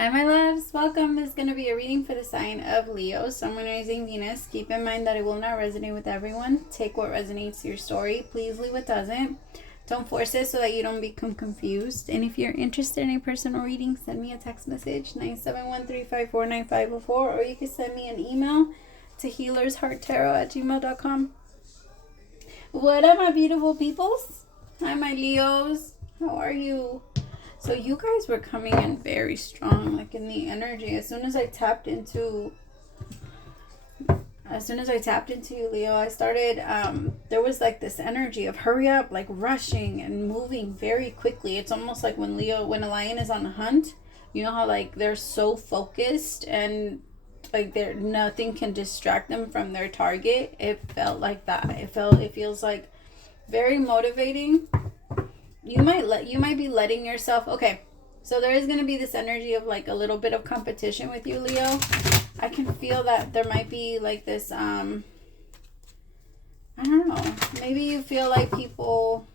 Hi my loves, welcome. This is going to be a reading for the sign of Leo, Sun, Moon, Rising, Venus. Keep in mind that it will not resonate with everyone. Take what resonates to your story. Please leave what doesn't. Don't force it so that you don't become confused. And if you're interested in a personal reading, send me a text message, 971-354-9504, or you can send me an email to HealersHeartTarot@gmail.com. What up, my beautiful peoples? Hi, my Leos. How are you? So you guys were coming in very strong, like in the energy. As soon as I tapped into you, Leo, I started, there was like this energy of hurry up, like rushing and moving very quickly. It's almost like when a lion is on a hunt, you know how like they're so focused and like nothing can distract them from their target. It felt like that. It feels like very motivating. You might be letting yourself, okay, so there is going to be this energy of like a little bit of competition with you, Leo. I can feel that there might be like this, I don't know, maybe you feel like people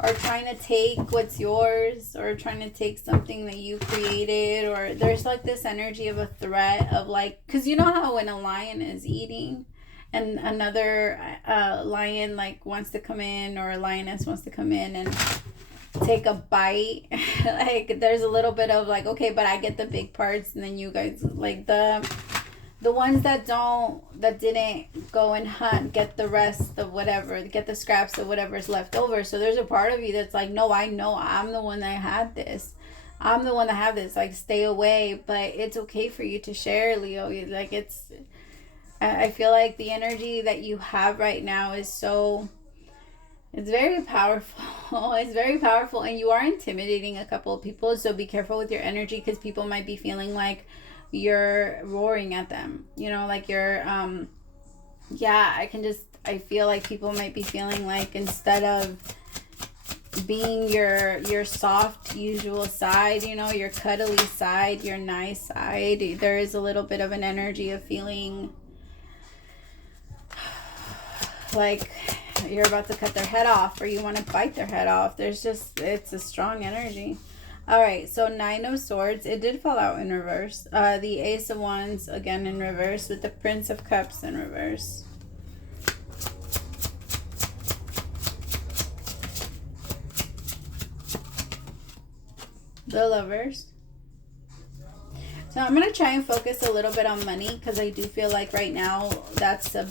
are trying to take what's yours or trying to take something that you created, or there's like this energy of a threat of like, because you know how when a lion is eating and another lion like wants to come in, or a lioness wants to come in and take a bite, like there's a little bit of like, okay, but I get the big parts, and then you guys like the ones that didn't go and hunt get the rest of whatever, get the scraps of whatever's left over. So there's a part of you that's like, no, I know I'm the one that had this. I'm the one that have this, like stay away. But it's okay for you to share, Leo. Like I feel like the energy that you have right now is it's very powerful. It's very powerful, and you are intimidating a couple of people, so be careful with your energy, because people might be feeling like you're roaring at them, you know, like you're I feel like people might be feeling like instead of being your soft usual side, you know, your cuddly side, your nice side, there is a little bit of an energy of feeling like you're about to cut their head off, or you want to bite their head off. It's a strong energy. All right, so Nine of Swords, it did fall out in reverse. The Ace of Wands again in reverse, with the Prince of Cups in reverse. The Lovers. So I'm going to try and focus a little bit on money, because I do feel like right now that's a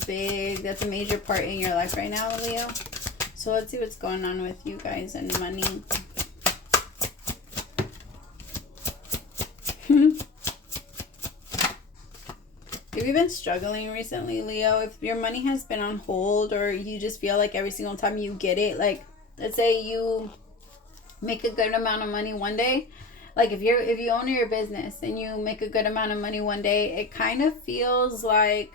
major part in your life right now, Leo. So let's see what's going on with you guys and money. If you've been struggling recently, Leo, if your money has been on hold, or you just feel like every single time you get it, like let's say you make a good amount of money one day, like if you own your business and you make a good amount of money one day, it kind of feels like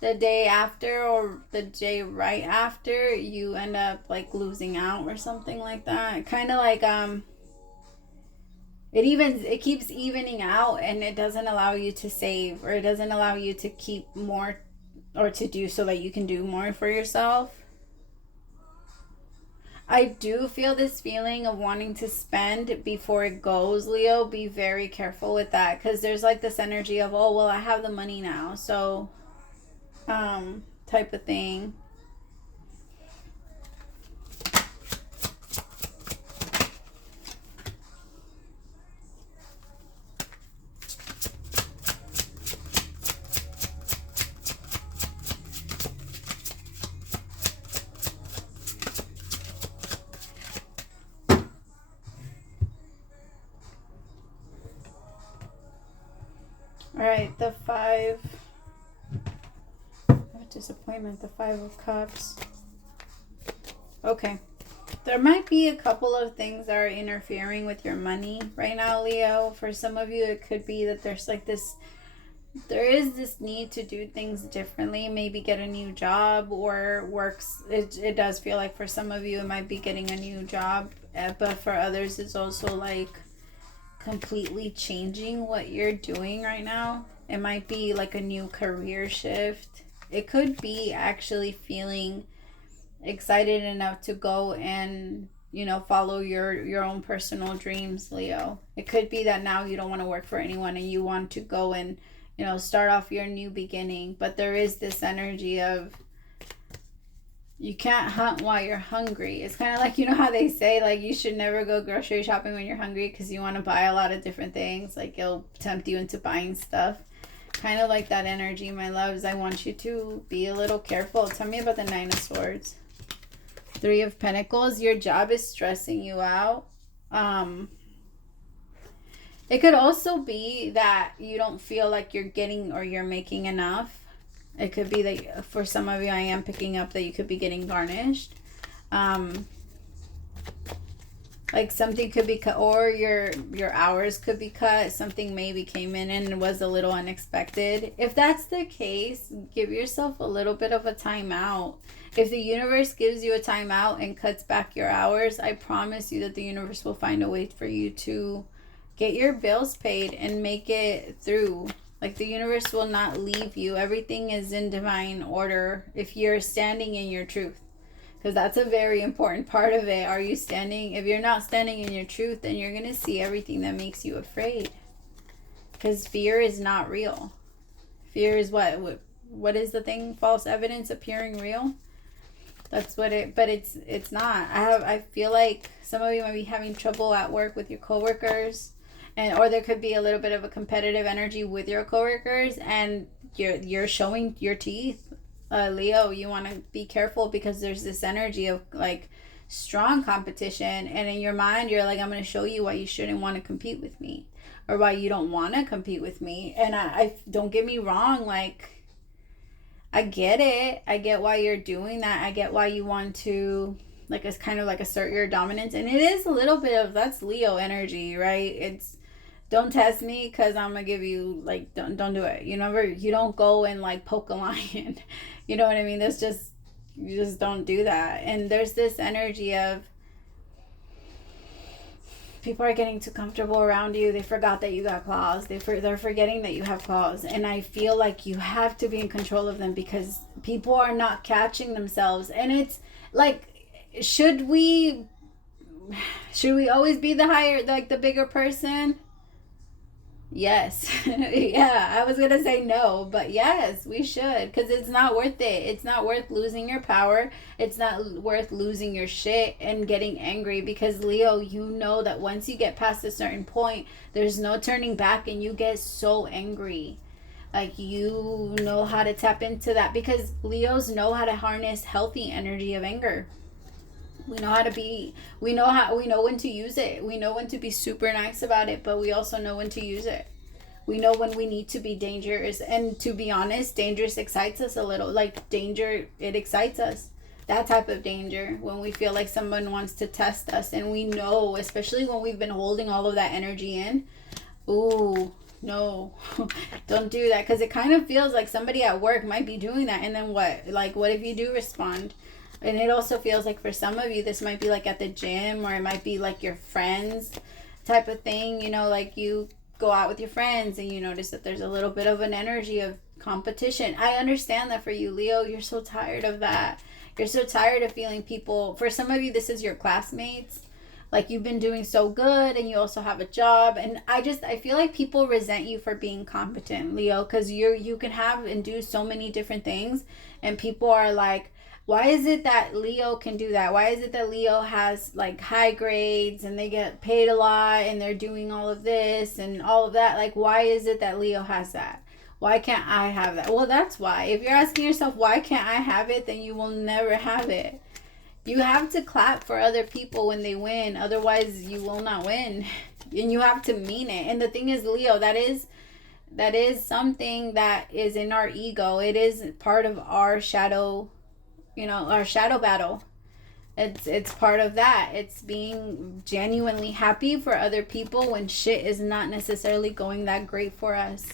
the day after or the day right after you end up like losing out or something like that. Kind of like it keeps evening out, and it doesn't allow you to save, or it doesn't allow you to keep more, or to do so that you can do more for yourself. I do feel this feeling of wanting to spend before it goes, Leo. Be very careful with that, because there's like this energy of, oh, well, I have the money now, so type of thing. All right, the Five of Disappointment, the Five of Cups. Okay. There might be a couple of things that are interfering with your money right now, Leo. For some of you, it could be that there is this need to do things differently, maybe get a new job or works. It does feel like for some of you, it might be getting a new job, but for others, it's also like completely changing what you're doing right now. It might be like a new career shift. It could be actually feeling excited enough to go and you know, follow your own personal dreams, Leo. It could be that now you don't want to work for anyone and you want to go and, you know, start off your new beginning. But there is this energy of you can't hunt while you're hungry. It's kind of like, you know how they say, like, you should never go grocery shopping when you're hungry because you want to buy a lot of different things. Like, it'll tempt you into buying stuff. Kind of like that energy, my loves. I want you to be a little careful. Tell me about the Nine of Swords. Three of Pentacles. Your job is stressing you out. It could also be that you don't feel like you're getting or you're making enough. It could be that for some of you, I am picking up that you could be getting garnished. Like something could be cut, or your hours could be cut. Something maybe came in and was a little unexpected. If that's the case, give yourself a little bit of a timeout. If the universe gives you a timeout and cuts back your hours, I promise you that the universe will find a way for you to get your bills paid and make it through. Like, the universe will not leave you. Everything is in divine order if you're standing in your truth. Because that's a very important part of it. Are you standing? If you're not standing in your truth, then you're going to see everything that makes you afraid. Because fear is not real. Fear is what? What is the thing? False evidence appearing real? That's what it, but it's not. I feel like some of you might be having trouble at work with your coworkers. Or there could be a little bit of a competitive energy with your coworkers, and you're showing your teeth. Leo, you want to be careful because there's this energy of like strong competition, and in your mind you're like, I'm going to show you why you shouldn't want to compete with me, or why you don't want to compete with me. And I don't get me wrong, like, I get it. I get why you're doing that. I get why you want to, like, it's kind of like assert your dominance, and it is a little bit of, that's Leo energy, right? It's, don't test me because I'm gonna give you, like, don't do it. You don't go and like poke a lion. You know what I mean? There's just, you just don't do that. And there's this energy of people are getting too comfortable around you. They forgot that you got claws. They're forgetting that you have claws. And I feel like you have to be in control of them because people are not catching themselves. And it's like, should we always be the higher, like the bigger person? Yes. Yeah, I was gonna say no, but yes, we should, because it's not worth it. It's not worth losing your power. It's not worth losing your shit and getting angry, because Leo, you know that once you get past a certain point, there's no turning back, and you get so angry. Like, you know how to tap into that, because Leos know how to harness healthy energy of anger. We know how to be, we know when to use it. We know when to be super nice about it, but we also know when to use it. We know when we need to be dangerous. And to be honest, dangerous excites us a little. Like, danger, it excites us. That type of danger, when we feel like someone wants to test us. And we know, especially when we've been holding all of that energy in. Ooh, no, don't do that. Because it kind of feels like somebody at work might be doing that. And then what? Like, what if you do respond? And it also feels like for some of you, this might be like at the gym, or it might be like your friends type of thing. You know, like you go out with your friends and you notice that there's a little bit of an energy of competition. I understand that for you, Leo. You're so tired of that. You're so tired of feeling people. For some of you, this is your classmates. Like, you've been doing so good and you also have a job. And I feel like people resent you for being competent, Leo, because you can have and do so many different things. And people are like, why is it that Leo can do that? Why is it that Leo has like high grades and they get paid a lot and they're doing all of this and all of that? Like, why is it that Leo has that? Why can't I have that? Well, that's why. If you're asking yourself, why can't I have it? Then you will never have it. You have to clap for other people when they win. Otherwise, you will not win. And you have to mean it. And the thing is, Leo, that is something that is in our ego. It is part of our shadow, our shadow battle. It's part of that. It's being genuinely happy for other people when shit is not necessarily going that great for us.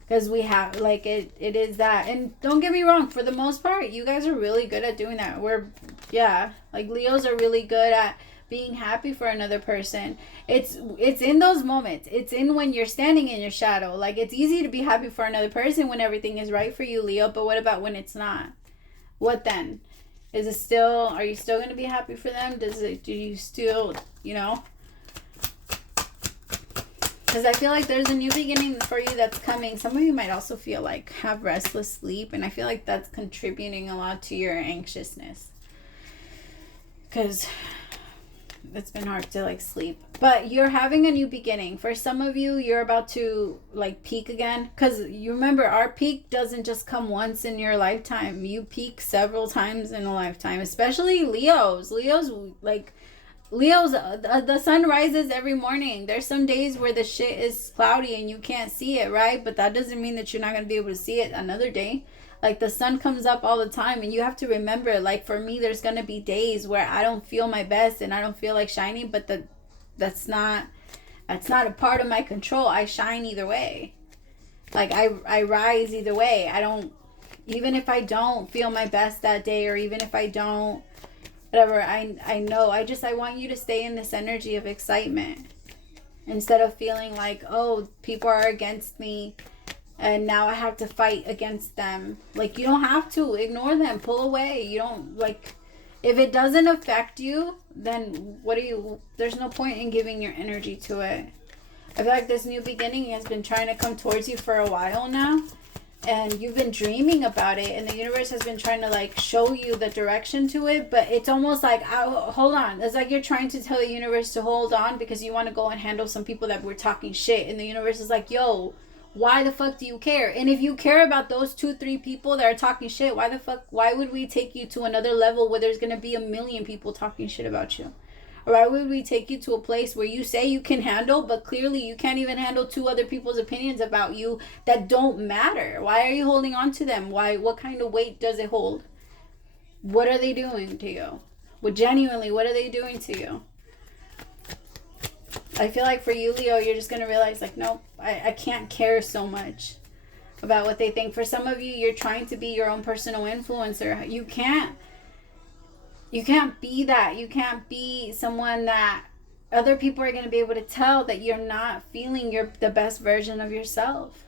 Because we have, like, it is that. And don't get me wrong, for the most part, you guys are really good at doing that. Like, Leos are really good at being happy for another person. It's in those moments. It's in when you're standing in your shadow. Like, it's easy to be happy for another person when everything is right for you, Leo. But what about when it's not? What then? Is it still, are you still going to be happy for them? Do you still, you know? Because I feel like there's a new beginning for you that's coming. Some of you might also feel like have restless sleep. And I feel like that's contributing a lot to your anxiousness. Because it's been hard to like sleep. But you're having a new beginning. For some of you, you're about to like peak again. Because you remember, our peak doesn't just come once in your lifetime. You peak several times in a lifetime. Especially Leos. Leo's, the sun rises every morning. There's some days where the shit is cloudy and you can't see it, right? But that doesn't mean that you're not going to be able to see it another day. Like, the sun comes up all the time, and you have to remember, like, for me, there's going to be days where I don't feel my best and I don't feel like shining, but that's not a part of my control. I shine either way. Like, I rise either way. Even if I don't feel my best that day, or even if I don't, whatever, I know. I want you to stay in this energy of excitement instead of feeling like, oh, people are against me and now I have to fight against them. Like, you don't have to ignore them, pull away. You don't, like, if it doesn't affect you, then there's no point in giving your energy to it. I feel like this new beginning has been trying to come towards you for a while now. And you've been dreaming about it, and the universe has been trying to like show you the direction to it, but it's almost like, hold on. It's like you're trying to tell the universe to hold on because you want to go and handle some people that were talking shit, and the universe is like, yo, why the fuck do you care? And if you care about those 2-3 people that are talking shit, why would we take you to another level where there's gonna be 1 million people talking shit about you? Or why would we take you to a place where you say you can handle, but clearly you can't even handle 2 other people's opinions about you that don't matter? Why are you holding on to them? What kind of weight does it hold? What are they doing to you? Genuinely, what are they doing to you? I feel like for you, Leo, you're just going to realize, like, nope, I can't care so much about what they think. For some of you, you're trying to be your own personal influencer. You can't be that. You can't be someone that other people are going to be able to tell that you're not feeling the best version of yourself.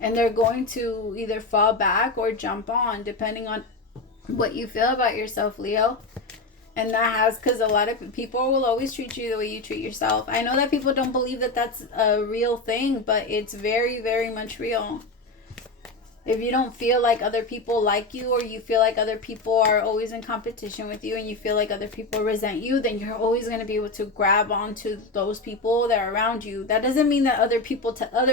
And they're going to either fall back or jump on, depending on what you feel about yourself, Leo. And because a lot of people will always treat you the way you treat yourself. I know that people don't believe that that's a real thing, but it's very, very much real. If you don't feel like other people like you, or you feel like other people are always in competition with you, and you feel like other people resent you, then you're always going to be able to grab onto those people that are around you. That doesn't mean that other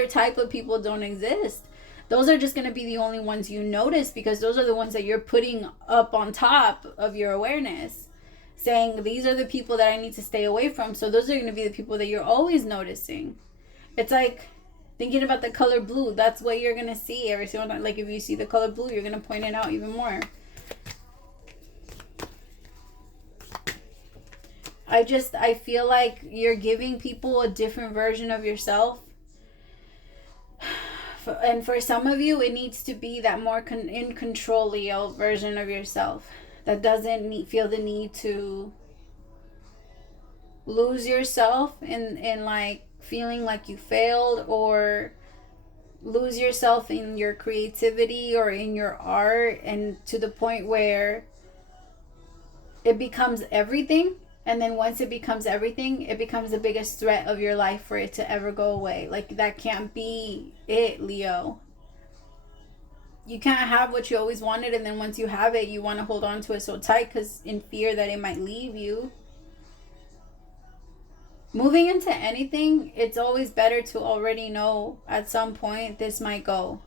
type of people don't exist. Those are just going to be the only ones you notice, because those are the ones that you're putting up on top of your awareness, saying these are the people that I need to stay away from. So those are going to be the people that you're always noticing. It's like thinking about the color blue. That's what you're going to see every single time. Like, if you see the color blue, you're going to point it out even more. I feel like you're giving people a different version of yourself. And for some of you, it needs to be that more in control, Leo, version of yourself. That doesn't feel the need to lose yourself in like feeling like you failed, or lose yourself in your creativity or in your art, and to the point where it becomes everything. And then once it becomes everything, it becomes the biggest threat of your life for it to ever go away. Like, that can't be it, Leo. You can't have what you always wanted, and then once you have it, you want to hold on to it so tight because in fear that it might leave you. Moving into anything, it's always better to already know at some point this might go.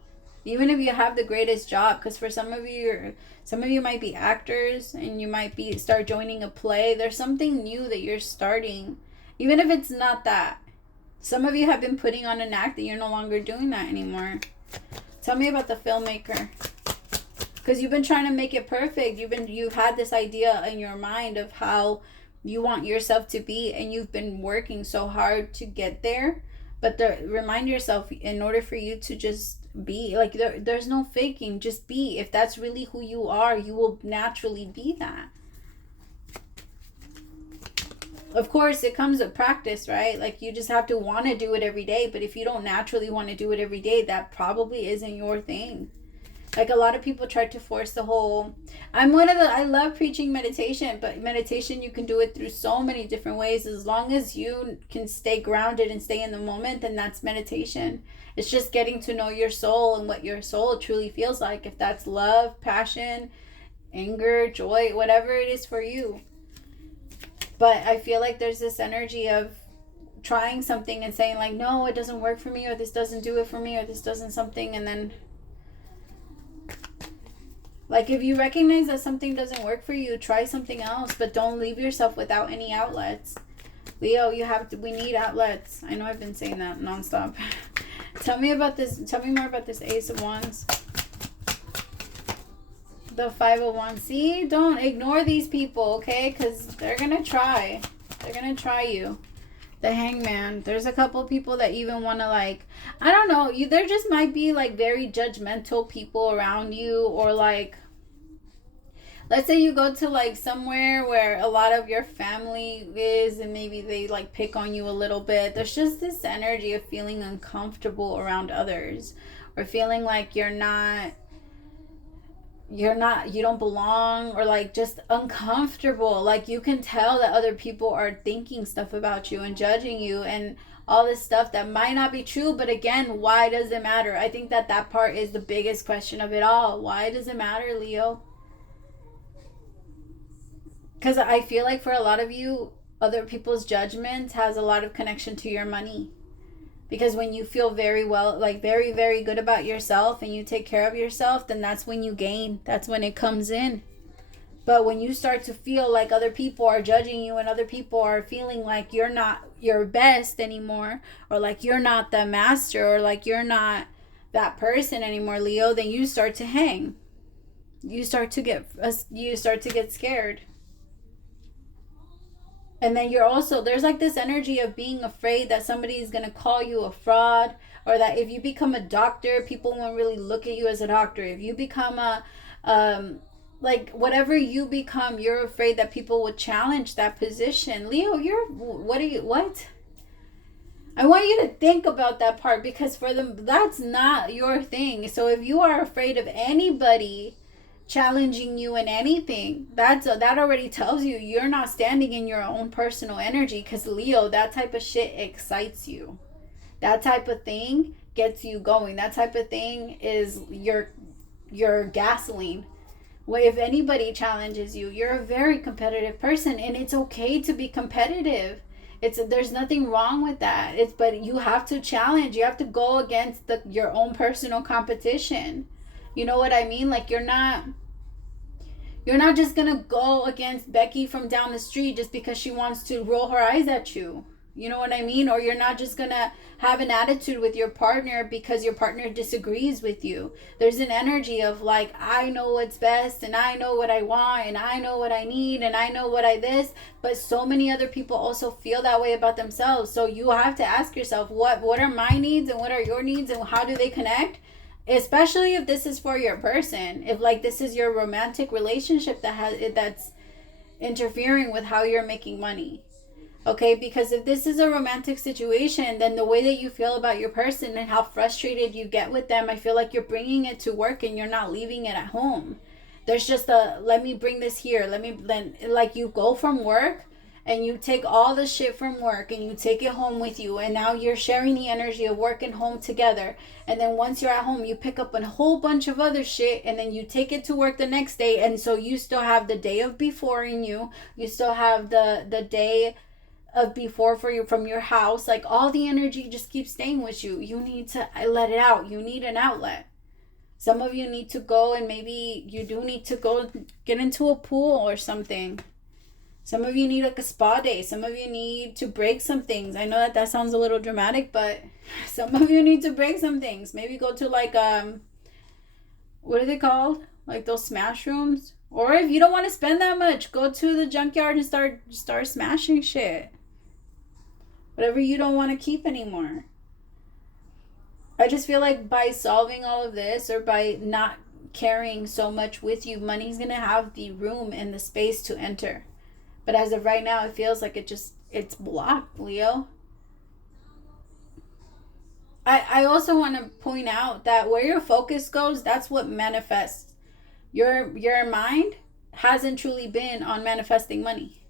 Even if you have the greatest job, because for some of you might be actors, and you might start joining a play. There's something new that you're starting, even if it's not that. Some of you have been putting on an act that you're no longer doing that anymore. Tell me about the filmmaker, because you've been trying to make it perfect. You've had this idea in your mind of how you want yourself to be, and you've been working so hard to get there. But remind yourself, in order for you to just be, like, there's no faking, just be. If that's really who you are, you will naturally be that. Of course, it comes with practice, right? Like, you just have to want to do it every day. But if you don't naturally want to do it every day, that probably isn't your thing. Like a lot of people try to force the whole, I love preaching meditation, but meditation, you can do it through so many different ways. As long as you can stay grounded and stay in the moment, then that's meditation. It's just getting to know your soul and what your soul truly feels like. If that's love, passion, anger, joy, whatever it is for you. But I feel like there's this energy of trying something and saying like, no, it doesn't work for me, or this doesn't do it for me, or this doesn't something, and then like, if you recognize that something doesn't work for you, try something else, but don't leave yourself without any outlets. Leo, we need outlets. I know I've been saying that nonstop. Tell me more about this Ace of Wands. The Five of Wands. See, don't ignore these people, okay? Because they're going to try. They're going to try you. The Hangman. There's a couple people that even want to, like, I don't know. There just might be, like, very judgmental people around you, or, like, let's say you go to like somewhere where a lot of your family is, and maybe they like pick on you a little bit. There's just this energy of feeling uncomfortable around others, or feeling like you don't belong, or like just uncomfortable. Like you can tell that other people are thinking stuff about you and judging you and all this stuff that might not be true. But again, why does it matter? I think that part is the biggest question of it all. Why does it matter, Leo? Because I feel like for a lot of you, other people's judgment has a lot of connection to your money. Because when you feel very well, like very, very good about yourself, and you take care of yourself, then that's when you gain. That's when it comes in. But when you start to feel like other people are judging you, and other people are feeling like you're not your best anymore, or like you're not the master, or like you're not that person anymore, Leo, then you start to hang. You start to get scared. And then you're also, there's like this energy of being afraid that somebody is going to call you a fraud, or that if you become a doctor, people won't really look at you as a doctor. If you become like whatever you become, you're afraid that people would challenge that position. Leo, what? I want you to think about that part, because for them, that's not your thing. So if you are afraid of anybody challenging you in anything, that already tells you you're not standing in your own personal energy. Because Leo, that type of shit excites you. That type of thing gets you going. That type of thing is your gasoline. Well, if anybody challenges you, you're a very competitive person, and it's okay to be competitive. There's nothing wrong with that. But you have to challenge. You have to go against your own personal competition. You know what I mean? Like you're not just gonna go against Becky from down the street just because she wants to roll her eyes at you. You know what I mean? Or you're not just gonna have an attitude with your partner because your partner disagrees with you. There's an energy of like, I know what's best, and I know what I want, and I know what I need, and I know what I this. But so many other people also feel that way about themselves. So you have to ask yourself, what are my needs and what are your needs, and how do they connect? Especially if this is for your person. If like this is your romantic relationship that's interfering with how you're making money. Okay, because if this is a romantic situation, then the way that you feel about your person and how frustrated you get with them, I feel like you're bringing it to work and you're not leaving it at home. There's just let me bring this here. Then like you go from work and you take all the shit from work and you take it home with you, and now you're sharing the energy of work and home together. And then once you're at home, you pick up a whole bunch of other shit, and then you take it to work the next day. And so you still have the day of before in you. You still have the day of before for you from your house. Like all the energy just keeps staying with you. You need to let it out. You need an outlet. Some of you need to go, and maybe you do need to go get into a pool or something. Some of you need like a spa day. Some of you need to break some things. I know that sounds a little dramatic, but some of you need to break some things. Maybe go to like what are they called? Like those smash rooms. Or if you don't want to spend that much, go to the junkyard and start smashing shit. Whatever you don't want to keep anymore. I just feel like by solving all of this, or by not carrying so much with you, money's going to have the room and the space to enter. But as of right now, it feels like it's blocked, Leo. I also want to point out that where your focus goes, that's what manifests. Your mind hasn't truly been on manifesting money.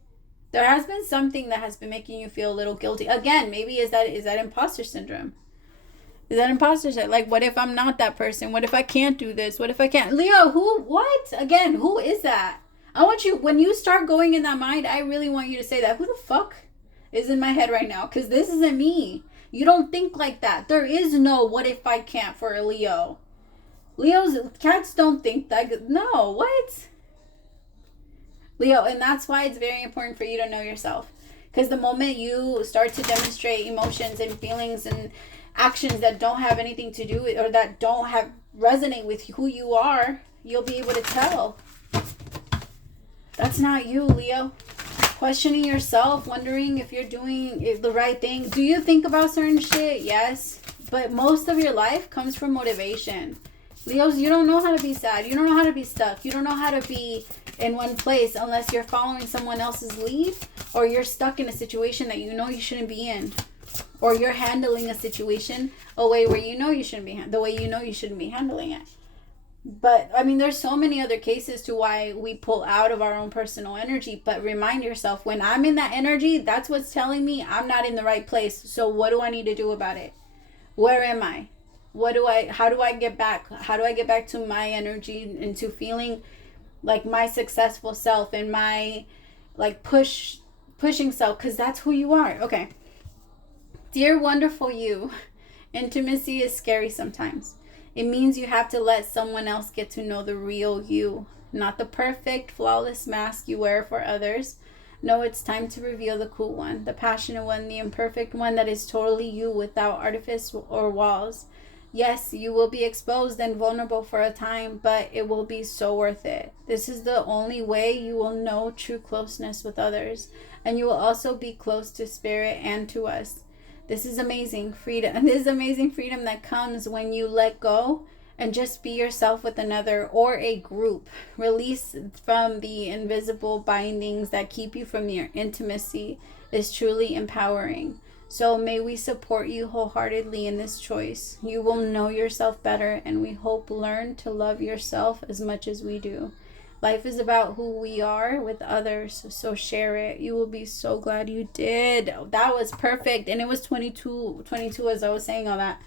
There has been something that has been making you feel a little guilty. Again, maybe is that imposter syndrome? Is that imposter syndrome? Like, what if I'm not that person? What if I can't do this? What if I can't? Leo, what? Again, who is that? I want you, when you start going in that mind, I really want you to say that. Who the fuck is in my head right now? Because this isn't me. You don't think like that. There is no what if I can't for a Leo. Cats don't think that. No, what? Leo, and that's why it's very important for you to know yourself. Because the moment you start to demonstrate emotions and feelings and actions that don't have anything to do with, or that don't have resonate with who you are, you'll be able to tell. That's not you, Leo. Questioning yourself, wondering if you're doing the right thing. Do you think about certain shit? Yes. But most of your life comes from motivation. Leos, you don't know how to be sad. You don't know how to be stuck. You don't know how to be in one place unless you're following someone else's lead, or you're stuck in a situation that you know you shouldn't be in, or you're handling a situation a way where you know you shouldn't be the way you know you shouldn't be handling it. But I mean, there's so many other cases to why we pull out of our own personal energy. But remind yourself, when I'm in that energy, that's what's telling me I'm not in the right place. So what do I need to do about it? Where am I? How do I get back? How do I get back to my energy and to feeling like my successful self and my like pushing self? Because that's who you are. Okay. Dear wonderful you, intimacy is scary sometimes. It means you have to let someone else get to know the real you, not the perfect, flawless mask you wear for others. No, it's time to reveal the cool one, the passionate one, the imperfect one that is totally you without artifice or walls. Yes, you will be exposed and vulnerable for a time, but it will be so worth it. This is the only way you will know true closeness with others, and you will also be close to spirit and to us. This is amazing freedom. This is amazing freedom that comes when you let go and just be yourself with another or a group. Release from the invisible bindings that keep you from your intimacy is truly empowering. So may we support you wholeheartedly in this choice. You will know yourself better, and we hope learn to love yourself as much as we do. Life is about who we are with others, so share it. You will be so glad you did. That was perfect, and it was 22 as I was saying all that.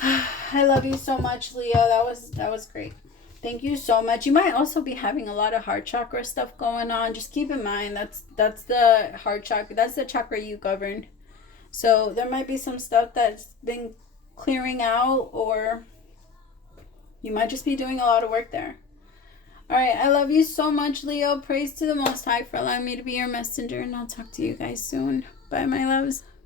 I love you so much, Leo. That was great. Thank you so much. You might also be having a lot of heart chakra stuff going on. Just keep in mind that's the heart chakra. That's the chakra you govern. So there might be some stuff that's been clearing out, or you might just be doing a lot of work there. All right, I love you so much, Leo. Praise to the Most High for allowing me to be your messenger, and I'll talk to you guys soon. Bye, my loves.